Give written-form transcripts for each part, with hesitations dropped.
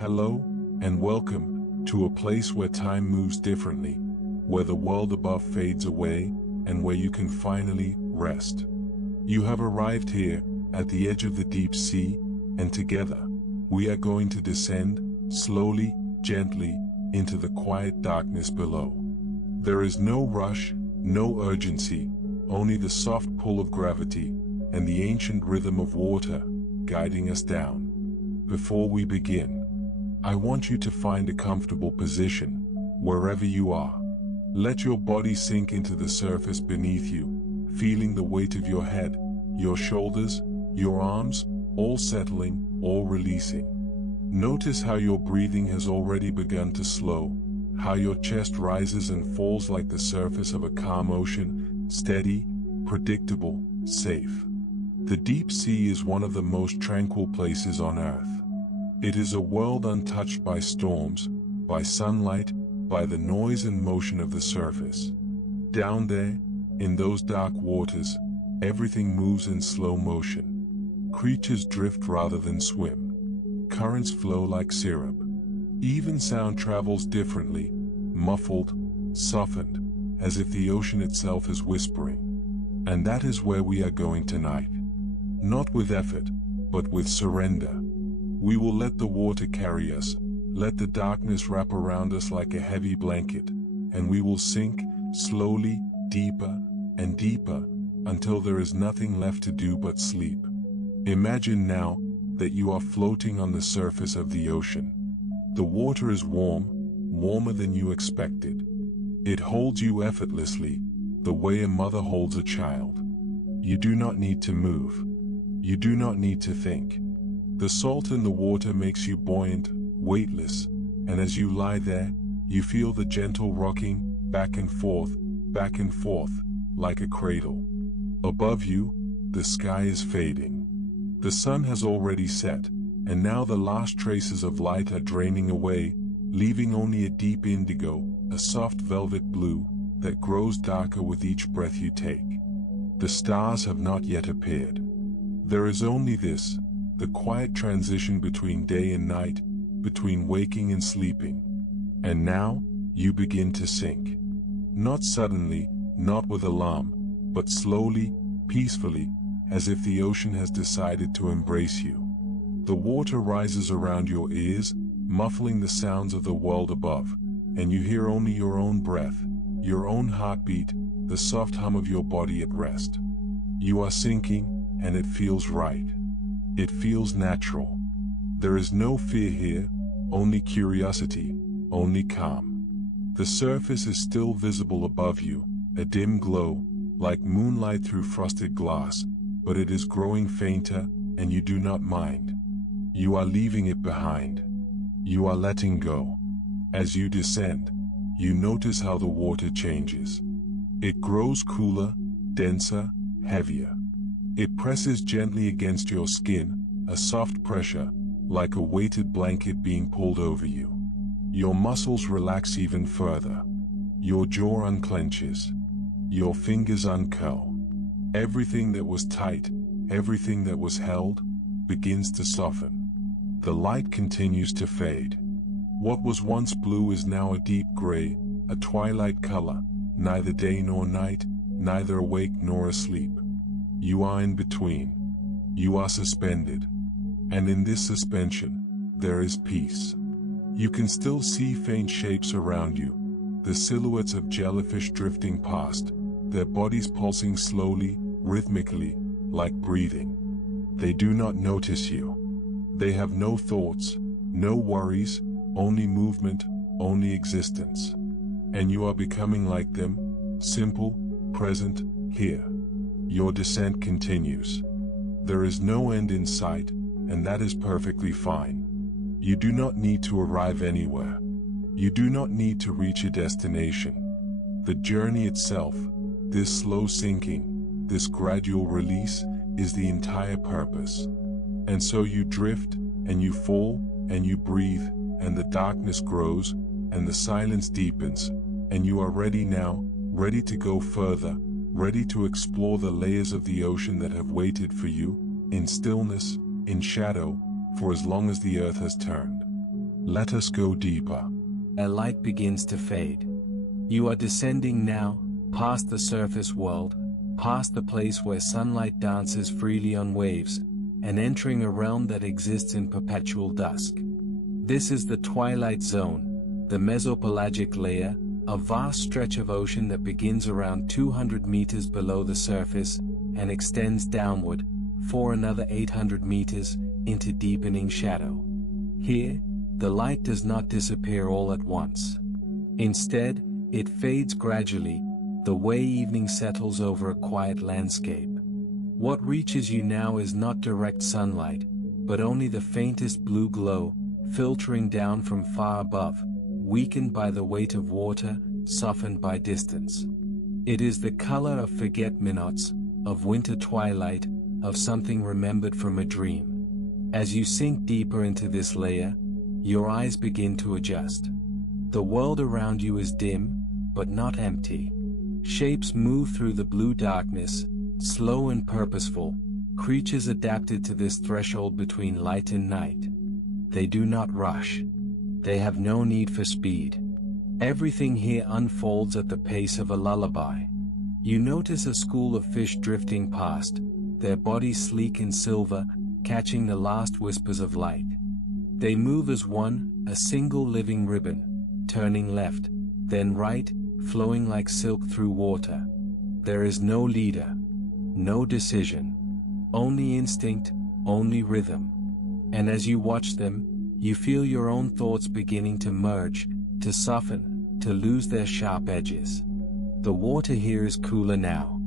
Hello, and welcome to a place where time moves differently, where the world above fades away, and where you can finally rest. You have arrived here, at the edge of the deep sea, and together, we are going to descend, slowly, gently, into the quiet darkness below. There is no rush, no urgency, only the soft pull of gravity, and the ancient rhythm of water, guiding us down. Before we begin, I want you to find a comfortable position, wherever you are. Let your body sink into the surface beneath you, feeling the weight of your head, your shoulders, your arms, all settling, all releasing. Notice how your breathing has already begun to slow, how your chest rises and falls like the surface of a calm ocean, steady, predictable, safe. The deep sea is one of the most tranquil places on Earth. It is a world untouched by storms, by sunlight, by the noise and motion of the surface. Down there, in those dark waters, everything moves in slow motion. Creatures drift rather than swim. Currents flow like syrup. Even sound travels differently, muffled, softened, as if the ocean itself is whispering. And that is where we are going tonight. Not with effort, but with surrender. We will let the water carry us, let the darkness wrap around us like a heavy blanket, and we will sink, slowly, deeper and deeper, until there is nothing left to do but sleep. Imagine now that you are floating on the surface of the ocean. The water is warm, warmer than you expected. It holds you effortlessly, the way a mother holds a child. You do not need to move. You do not need to think. The salt in the water makes you buoyant, weightless, and as you lie there, you feel the gentle rocking, back and forth, like a cradle. Above you, the sky is fading. The sun has already set, and now the last traces of light are draining away, leaving only a deep indigo, a soft velvet blue, that grows darker with each breath you take. The stars have not yet appeared. There is only this, the quiet transition between day and night, between waking and sleeping. And now, you begin to sink. Not suddenly, not with alarm, but slowly, peacefully, as if the ocean has decided to embrace you. The water rises around your ears, muffling the sounds of the world above, and you hear only your own breath, your own heartbeat, the soft hum of your body at rest. You are sinking, and it feels right. It feels natural. There is no fear here, only curiosity, only calm. The surface is still visible above you, a dim glow, like moonlight through frosted glass, but it is growing fainter, and you do not mind. You are leaving it behind. You are letting go. As you descend, you notice how the water changes. It grows cooler, denser, heavier. It presses gently against your skin, a soft pressure, like a weighted blanket being pulled over you. Your muscles relax even further. Your jaw unclenches. Your fingers uncurl. Everything that was tight, everything that was held, begins to soften. The light continues to fade. What was once blue is now a deep gray, a twilight color, neither day nor night, neither awake nor asleep. You are in between. You are suspended. And in this suspension, there is peace. You can still see faint shapes around you, the silhouettes of jellyfish drifting past, their bodies pulsing slowly, rhythmically, like breathing. They do not notice you. They have no thoughts, no worries, only movement, only existence. And you are becoming like them, simple, present, here. Your descent continues. There is no end in sight, and that is perfectly fine. You do not need to arrive anywhere. You do not need to reach a destination. The journey itself, this slow sinking, this gradual release, is the entire purpose. And so you drift, and you fall, and you breathe, and the darkness grows, and the silence deepens, and you are ready now, ready to go further, ready to explore the layers of the ocean that have waited for you, in stillness, in shadow, for as long as the earth has turned. Let us go deeper. A light begins to fade. You are descending now, past the surface world, past the place where sunlight dances freely on waves, and entering a realm that exists in perpetual dusk. This is the twilight zone, the mesopelagic layer, a vast stretch of ocean that begins around 200 meters below the surface and extends downward for another 800 meters into deepening shadow. Here, the light does not disappear all at once. Instead, it fades gradually, the way evening settles over a quiet landscape. What reaches you now is not direct sunlight, but only the faintest blue glow, filtering down from far above, weakened by the weight of water, softened by distance. It is the color of forget-me-nots, of winter twilight, of something remembered from a dream. As you sink deeper into this layer, your eyes begin to adjust. The world around you is dim, but not empty. Shapes move through the blue darkness, slow and purposeful, creatures adapted to this threshold between light and night. They do not rush. They have no need for speed. Everything here unfolds at the pace of a lullaby. You notice a school of fish drifting past, their bodies sleek in silver, catching the last whispers of light. They move as one, a single living ribbon, turning left, then right, flowing like silk through water. There is no leader, no decision, only instinct, only rhythm. And as you watch them, you feel your own thoughts beginning to merge, to soften, to lose their sharp edges. The water here is cooler now.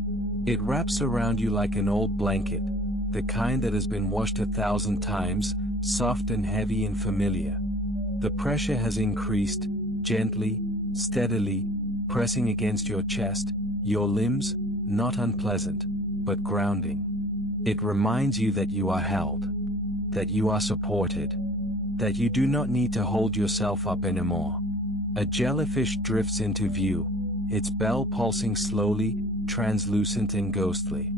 It wraps around you like an old blanket, the kind that has been washed 1,000 times, soft and heavy and familiar. The pressure has increased, gently, steadily, pressing against your chest, your limbs, not unpleasant, but grounding. It reminds you that you are held, that you are supported, that you do not need to hold yourself up anymore. A jellyfish drifts into view, its bell pulsing slowly, translucent and ghostly.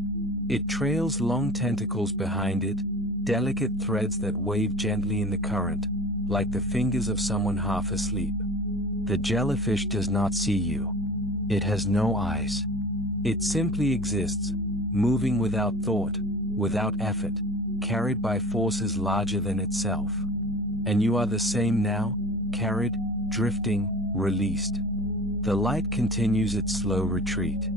It trails long tentacles behind it, delicate threads that wave gently in the current, like the fingers of someone half asleep. The jellyfish does not see you. It has no eyes. It simply exists, moving without thought, without effort, carried by forces larger than itself. And you are the same now, carried, drifting, released. The light continues its slow retreat.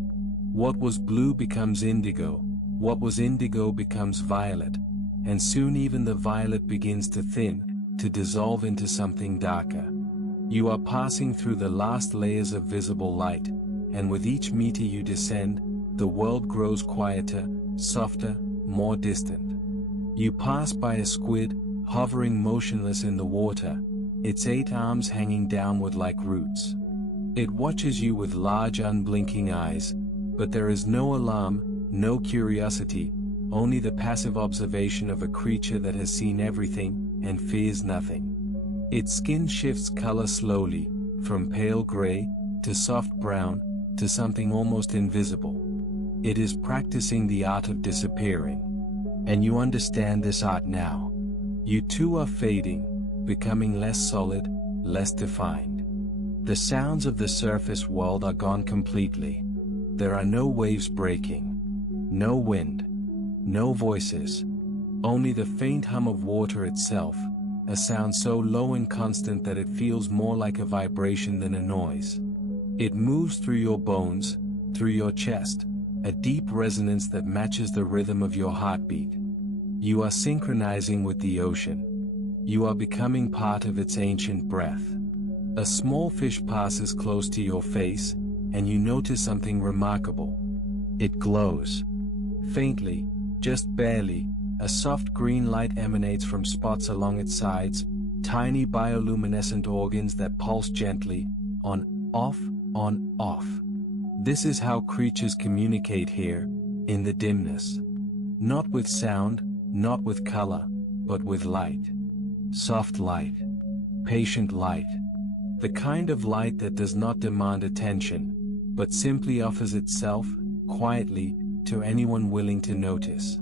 What was blue becomes indigo, what was indigo becomes violet, and soon even the violet begins to thin, to dissolve into something darker. You are passing through the last layers of visible light, and with each meter you descend, the world grows quieter, softer, more distant. You pass by a squid, hovering motionless in the water, its 8 arms hanging downward like roots. It watches you with large unblinking eyes, but there is no alarm, no curiosity, only the passive observation of a creature that has seen everything and fears nothing. Its skin shifts color slowly, from pale gray, to soft brown, to something almost invisible. It is practicing the art of disappearing. And you understand this art now. You too are fading, becoming less solid, less defined. The sounds of the surface world are gone completely. There are no waves breaking, no wind, no voices, only the faint hum of water itself, a sound so low and constant that it feels more like a vibration than a noise. It moves through your bones, through your chest, a deep resonance that matches the rhythm of your heartbeat. You are synchronizing with the ocean. You are becoming part of its ancient breath. A small fish passes close to your face, and you notice something remarkable. It glows. Faintly, just barely, a soft green light emanates from spots along its sides, tiny bioluminescent organs that pulse gently, on, off, on, off. This is how creatures communicate here, in the dimness. Not with sound, not with color, but with light. Soft light. Patient light. The kind of light that does not demand attention, but simply offers itself, quietly, to anyone willing to notice.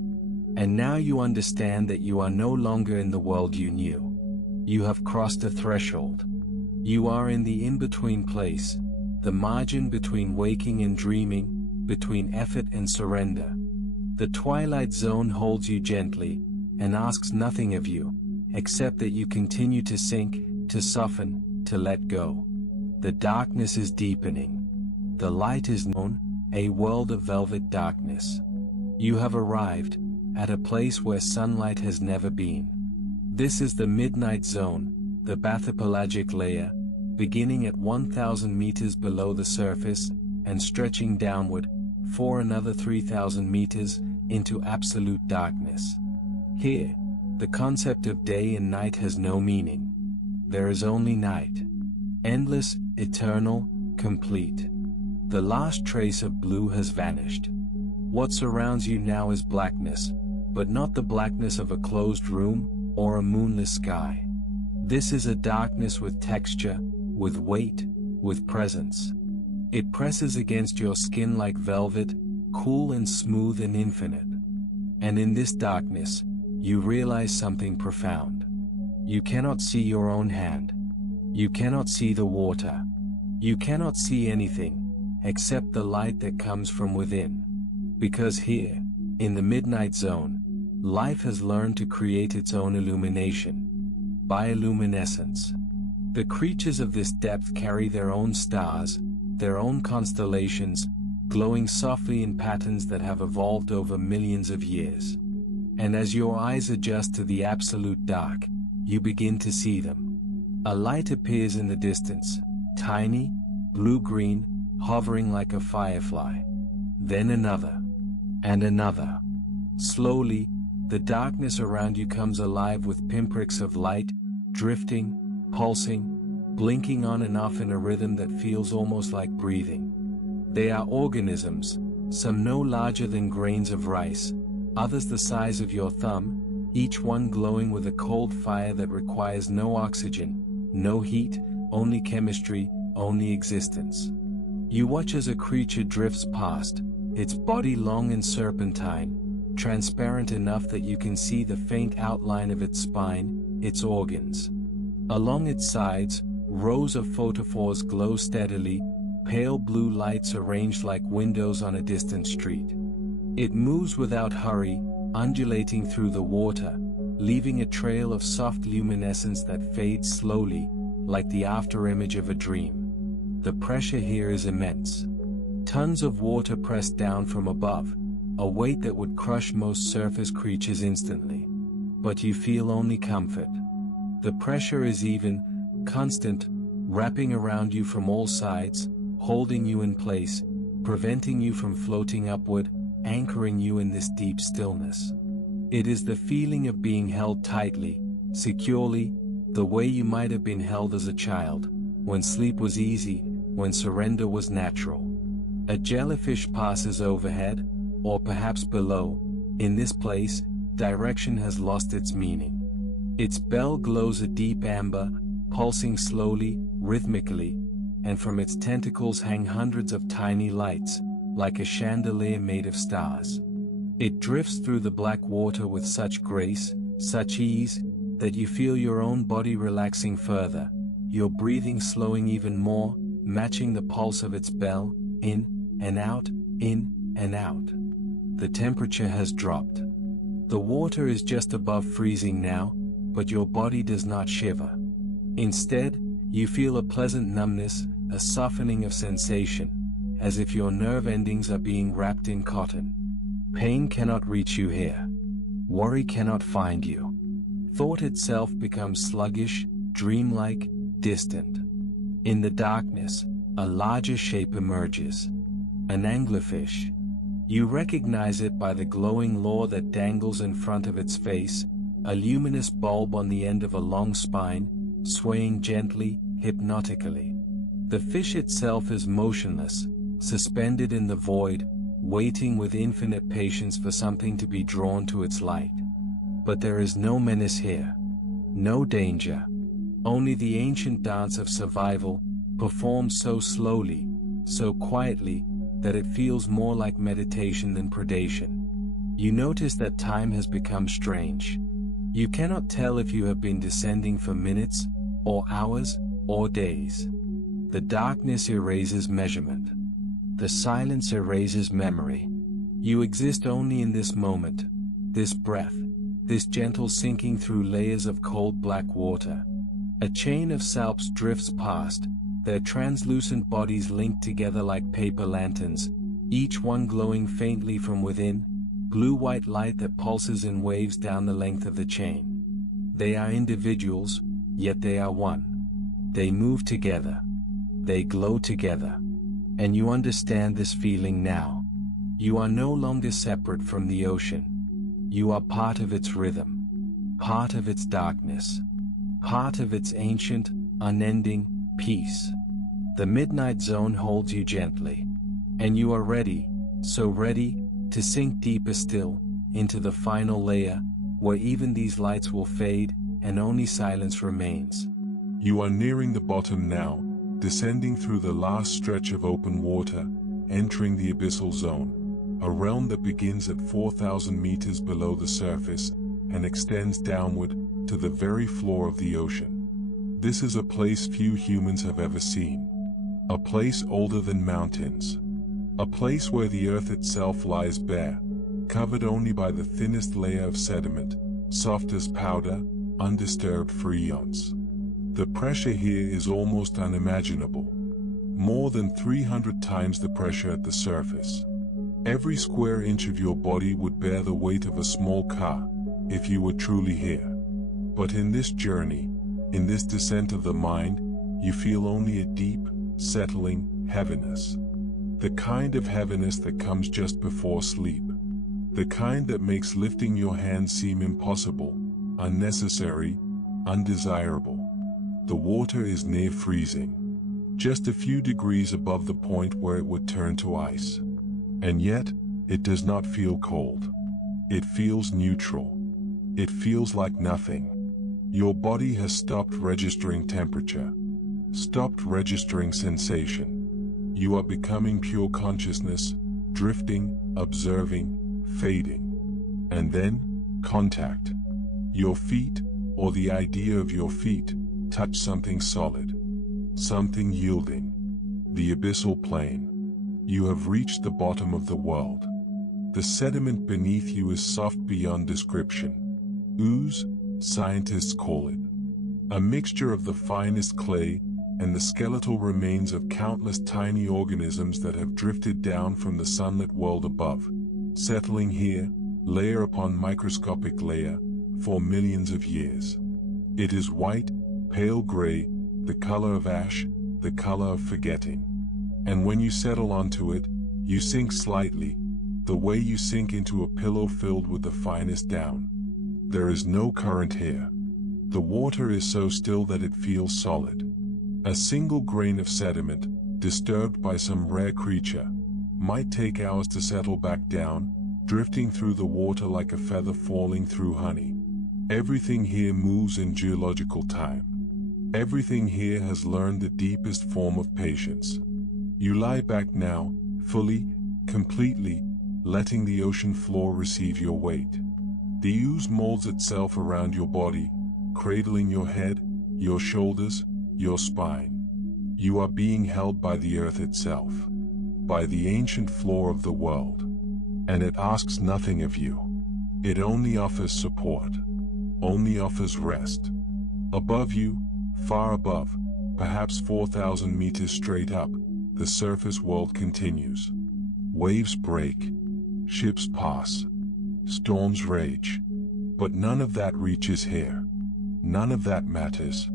And now you understand that you are no longer in the world you knew. You have crossed a threshold. You are in the in-between place, the margin between waking and dreaming, between effort and surrender. The twilight zone holds you gently, and asks nothing of you, except that you continue to sink, to soften, to let go. The darkness is deepening. The light is known, a world of velvet darkness. You have arrived at a place where sunlight has never been. This is the midnight zone, the bathypelagic layer, beginning at 1,000 meters below the surface, and stretching downward, for another 3,000 meters, into absolute darkness. Here, the concept of day and night has no meaning. There is only night. Endless, eternal, complete. The last trace of blue has vanished. What surrounds you now is blackness, but not the blackness of a closed room, or a moonless sky. This is a darkness with texture, with weight, with presence. It presses against your skin like velvet, cool and smooth and infinite. And in this darkness, you realize something profound. You cannot see your own hand. You cannot see the water. You cannot see anything, except the light that comes from within. Because here, in the midnight zone, life has learned to create its own illumination. Bioluminescence. The creatures of this depth carry their own stars, their own constellations, glowing softly in patterns that have evolved over millions of years. And as your eyes adjust to the absolute dark, you begin to see them. A light appears in the distance, tiny, blue-green, hovering like a firefly. Then another. And another. Slowly, the darkness around you comes alive with pinpricks of light, drifting, pulsing, blinking on and off in a rhythm that feels almost like breathing. They are organisms, some no larger than grains of rice, others the size of your thumb, each one glowing with a cold fire that requires no oxygen, no heat, only chemistry, only existence. You watch as a creature drifts past, its body long and serpentine, transparent enough that you can see the faint outline of its spine, its organs. Along its sides, rows of photophores glow steadily, pale blue lights arranged like windows on a distant street. It moves without hurry, undulating through the water, leaving a trail of soft luminescence that fades slowly, like the afterimage of a dream. The pressure here is immense. Tons of water pressed down from above, a weight that would crush most surface creatures instantly. But you feel only comfort. The pressure is even, constant, wrapping around you from all sides, holding you in place, preventing you from floating upward, anchoring you in this deep stillness. It is the feeling of being held tightly, securely, the way you might have been held as a child, when sleep was easy, when surrender was natural. A jellyfish passes overhead, or perhaps below. In this place, direction has lost its meaning. Its bell glows a deep amber, pulsing slowly, rhythmically, and from its tentacles hang hundreds of tiny lights, like a chandelier made of stars. It drifts through the black water with such grace, such ease, that you feel your own body relaxing further, your breathing slowing even more, matching the pulse of its bell, in and out, in and out. The temperature has dropped. The water is just above freezing now, but your body does not shiver. Instead, you feel a pleasant numbness, a softening of sensation, as if your nerve endings are being wrapped in cotton. Pain cannot reach you here. Worry cannot find you. Thought itself becomes sluggish, dreamlike, distant. In the darkness, a larger shape emerges. An anglerfish. You recognize it by the glowing lure that dangles in front of its face, a luminous bulb on the end of a long spine, swaying gently, hypnotically. The fish itself is motionless, suspended in the void, waiting with infinite patience for something to be drawn to its light. But there is no menace here. No danger. Only the ancient dance of survival, performed so slowly, so quietly, that it feels more like meditation than predation. You notice that time has become strange. You cannot tell if you have been descending for minutes, or hours, or days. The darkness erases measurement. The silence erases memory. You exist only in this moment, this breath, this gentle sinking through layers of cold black water. A chain of salps drifts past, their translucent bodies linked together like paper lanterns, each one glowing faintly from within, blue-white light that pulses in waves down the length of the chain. They are individuals, yet they are one. They move together. They glow together. And you understand this feeling now. You are no longer separate from the ocean. You are part of its rhythm, part of its darkness, part of its ancient, unending peace. The midnight zone holds you gently. And you are ready, so ready, to sink deeper still, into the final layer, where even these lights will fade, and only silence remains. You are nearing the bottom now, descending through the last stretch of open water, entering the abyssal zone, a realm that begins at 4,000 meters below the surface, and extends downward, to the very floor of the ocean. This is a place few humans have ever seen. A place older than mountains. A place where the earth itself lies bare, covered only by the thinnest layer of sediment, soft as powder, undisturbed for eons. The pressure here is almost unimaginable. More than 300 times the pressure at the surface. Every square inch of your body would bear the weight of a small car, if you were truly here. But in this journey, in this descent of the mind, you feel only a deep, settling heaviness. The kind of heaviness that comes just before sleep. The kind that makes lifting your hands seem impossible, unnecessary, undesirable. The water is near freezing. Just a few degrees above the point where it would turn to ice. And yet, it does not feel cold. It feels neutral. It feels like nothing. Your body has stopped registering temperature. Stopped registering sensation. You are becoming pure consciousness, drifting, observing, fading. And then, contact. Your feet, or the idea of your feet, touch something solid. Something yielding. The abyssal plane. You have reached the bottom of the world. The sediment beneath you is soft beyond description. Ooze, scientists call it. A mixture of the finest clay, and the skeletal remains of countless tiny organisms that have drifted down from the sunlit world above, settling here, layer upon microscopic layer, for millions of years. It is white, pale gray, the color of ash, the color of forgetting. And when you settle onto it, you sink slightly, the way you sink into a pillow filled with the finest down. There is no current here. The water is so still that it feels solid. A single grain of sediment, disturbed by some rare creature, might take hours to settle back down, drifting through the water like a feather falling through honey. Everything here moves in geological time. Everything here has learned the deepest form of patience. You lie back now, fully, completely, letting the ocean floor receive your weight. The ooze molds itself around your body, cradling your head, your shoulders, your spine. You are being held by the earth itself, by the ancient floor of the world. And it asks nothing of you. It only offers support, only offers rest. Above you, far above, perhaps 4,000 meters straight up, the surface world continues. Waves break, ships pass, storms rage. But none of that reaches here. None of that matters.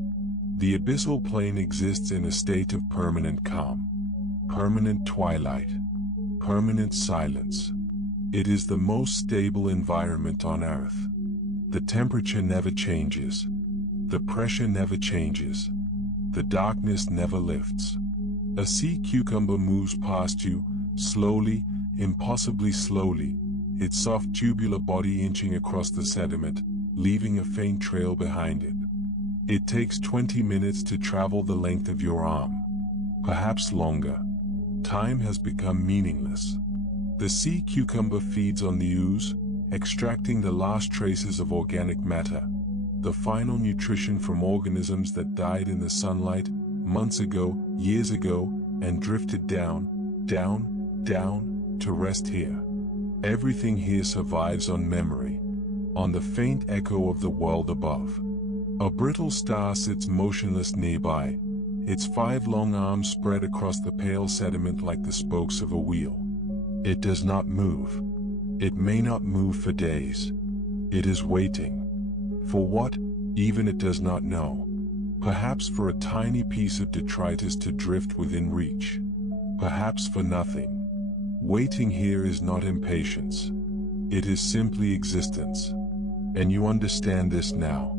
The abyssal plane exists in a state of permanent calm, permanent twilight, permanent silence. It is the most stable environment on Earth. The temperature never changes. The pressure never changes. The darkness never lifts. A sea cucumber moves past you, slowly, impossibly slowly, its soft tubular body inching across the sediment, leaving a faint trail behind it. It takes 20 minutes to travel the length of your arm. Perhaps longer. Time has become meaningless. The sea cucumber feeds on the ooze, extracting the last traces of organic matter, the final nutrition from organisms that died in the sunlight months ago, years ago, and drifted down, to rest here. Everything here survives on memory, on the faint echo of the world above. A brittle star sits motionless nearby, its 5 long arms spread across the pale sediment like the spokes of a wheel. It does not move. It may not move for days. It is waiting. For what? Even it does not know. Perhaps for a tiny piece of detritus to drift within reach. Perhaps for nothing. Waiting here is not impatience. It is simply existence. And you understand this now.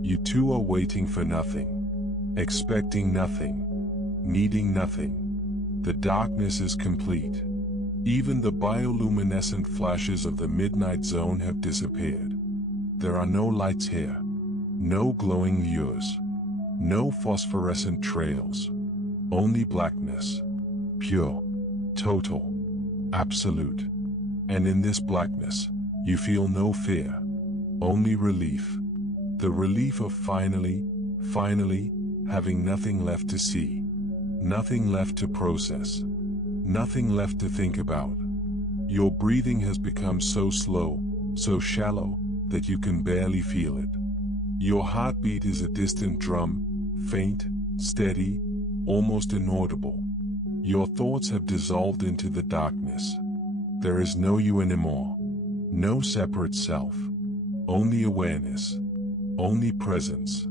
You too are waiting for nothing. Expecting nothing. Needing nothing. The darkness is complete. Even the bioluminescent flashes of the midnight zone have disappeared. There are no lights here. No glowing lures. No phosphorescent trails. Only blackness. Pure. Total. Absolute. And in this blackness, you feel no fear. Only relief. The relief of finally, having nothing left to see. Nothing left to process. Nothing left to think about. Your breathing has become so slow, so shallow, that you can barely feel it. Your heartbeat is a distant drum, faint, steady, almost inaudible. Your thoughts have dissolved into the darkness. There is no you anymore. No separate self. Only awareness. Only presence.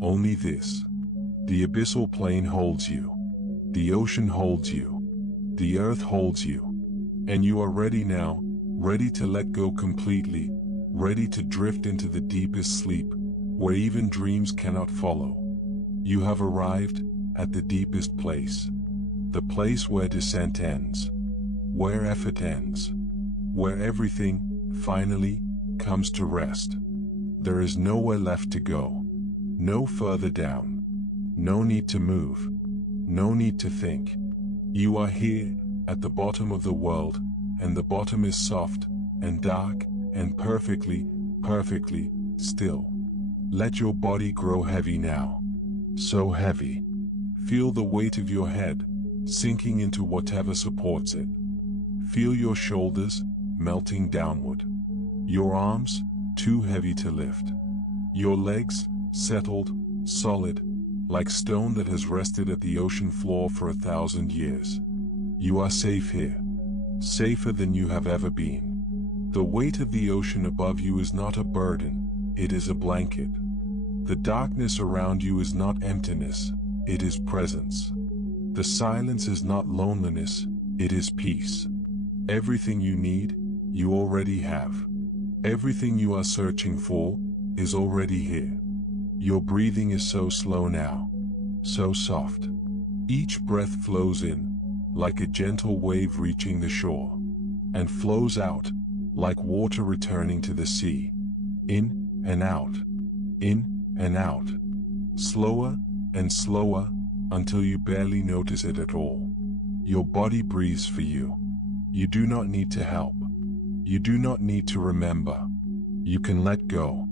Only this. The abyssal plane holds you. The ocean holds you. The earth holds you. And you are ready now, ready to let go completely, ready to drift into the deepest sleep, where even dreams cannot follow. You have arrived at the deepest place. The place where descent ends. Where effort ends. Where everything, finally, comes to rest. There is nowhere left to go. No further down. No need to move. No need to think. You are here, at the bottom of the world, and the bottom is soft, and dark, and perfectly still. Let your body grow heavy now. So heavy. Feel the weight of your head, sinking into whatever supports it. Feel your shoulders, melting downward. Your arms, too heavy to lift. Your legs, settled, solid, like stone that has rested at the ocean floor for 1,000 years. You are safe here. Safer than you have ever been. The weight of the ocean above you is not a burden, it is a blanket. The darkness around you is not emptiness, it is presence. The silence is not loneliness, it is peace. Everything you need, you already have. Everything you are searching for, is already here. Your breathing is so slow now. So soft. Each breath flows in, like a gentle wave reaching the shore, and flows out, like water returning to the sea. In and out. In and out. Slower and slower, until you barely notice it at all. Your body breathes for you. You do not need to help. You do not need to remember. You can let go.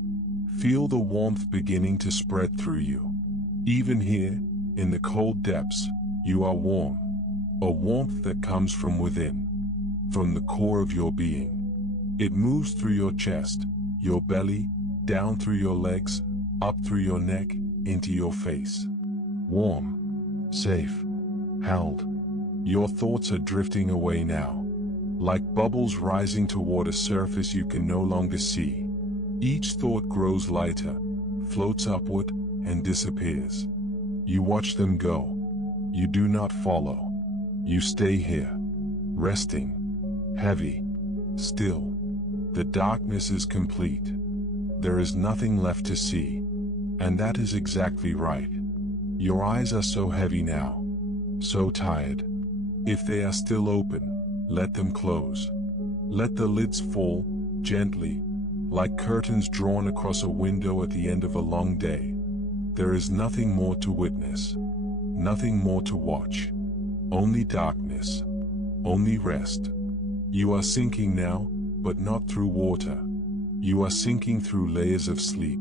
Feel the warmth beginning to spread through you. Even here, in the cold depths, you are warm. A warmth that comes from within. From the core of your being. It moves through your chest, your belly, down through your legs, up through your neck, into your face. Warm. Safe. Held. Your thoughts are drifting away now. Like bubbles rising toward a surface you can no longer see. Each thought grows lighter, floats upward, and disappears. You watch them go. You do not follow. You stay here, resting, heavy, still. The darkness is complete. There is nothing left to see. And that is exactly right. Your eyes are so heavy now, so tired. If they are still open, let them close. Let the lids fall, gently, like curtains drawn across a window at the end of a long day. There is nothing more to witness, nothing more to watch. Only darkness, only rest. You are sinking now, but not through water. You are sinking through layers of sleep.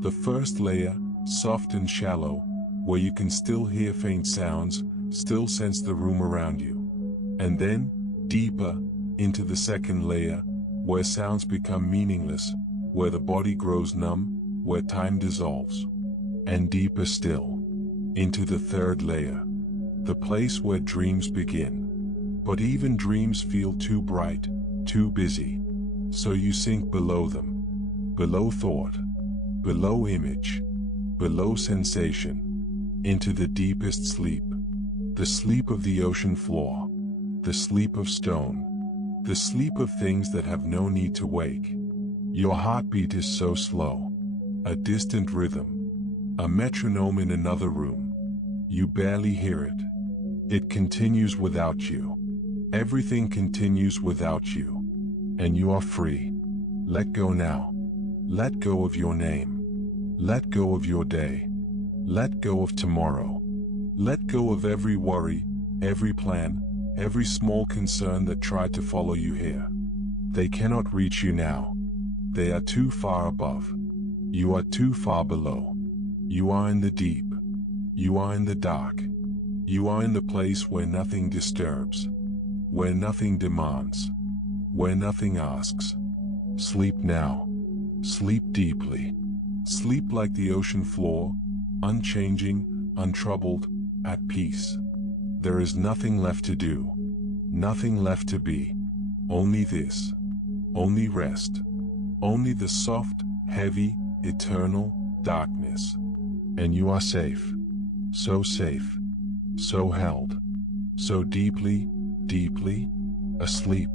The first layer, soft and shallow, where you can still hear faint sounds, still sense the room around you. And then, deeper, into the second layer, where sounds become meaningless, where the body grows numb, where time dissolves. And deeper still, into the third layer, the place where dreams begin. But even dreams feel too bright, too busy. So you sink below them, below thought, below image, below sensation, into the deepest sleep. The sleep of the ocean floor, the sleep of stone, the sleep of things that have no need to wake. Your heartbeat is so slow, a distant rhythm, a metronome in another room. You barely hear it. It continues without you. Everything continues without you. And you are free. Let go now. Let go of your name. Let go of your day. Let go of tomorrow. Let go of every worry, every plan, every small concern that tried to follow you here. They cannot reach you now. They are too far above. You are too far below. You are in the deep. You are in the dark. You are in the place where nothing disturbs, where nothing demands, where nothing asks. Sleep now. Sleep deeply. Sleep like the ocean floor, unchanging, untroubled, at peace. There is nothing left to do, nothing left to be. Only this. Only rest. Only the soft, heavy, eternal darkness. And you are safe. So safe. So held. So deeply, deeply asleep.